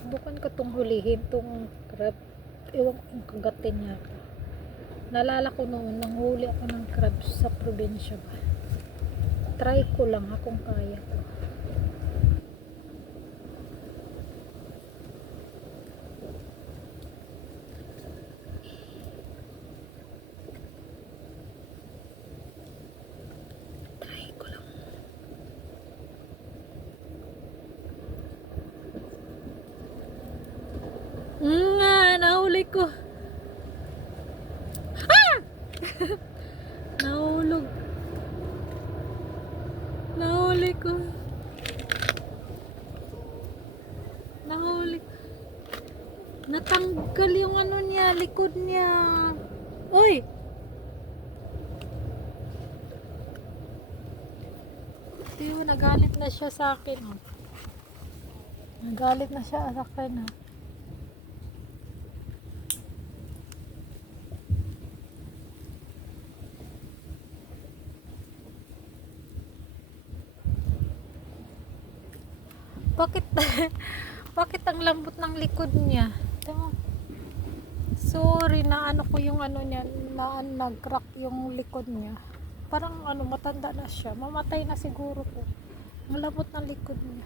Subukan ko tong hulihin tong crab. Ewan ko kung kagatin niya ako. Naalala ko noon nang huli ako ng crab sa probinsya ba. Try ko lang ha kung kaya ko. Try ko lang. Nahuli ko. Nahulog. Nahuli ko. Nahuli. Natanggal yung ano niya, likod niya. Uy! Tiyo, nagalit na siya sa akin. Oh. Nagalit na siya sa akin. Oh. Bakit bakit ang lambot ng likod niya? Tama. Sorry na ano ko yung ano niya, na nag-crack yung likod niya. Parang ano matanda na siya. Mamatay na siguro po. Ang lambot ng likod niya.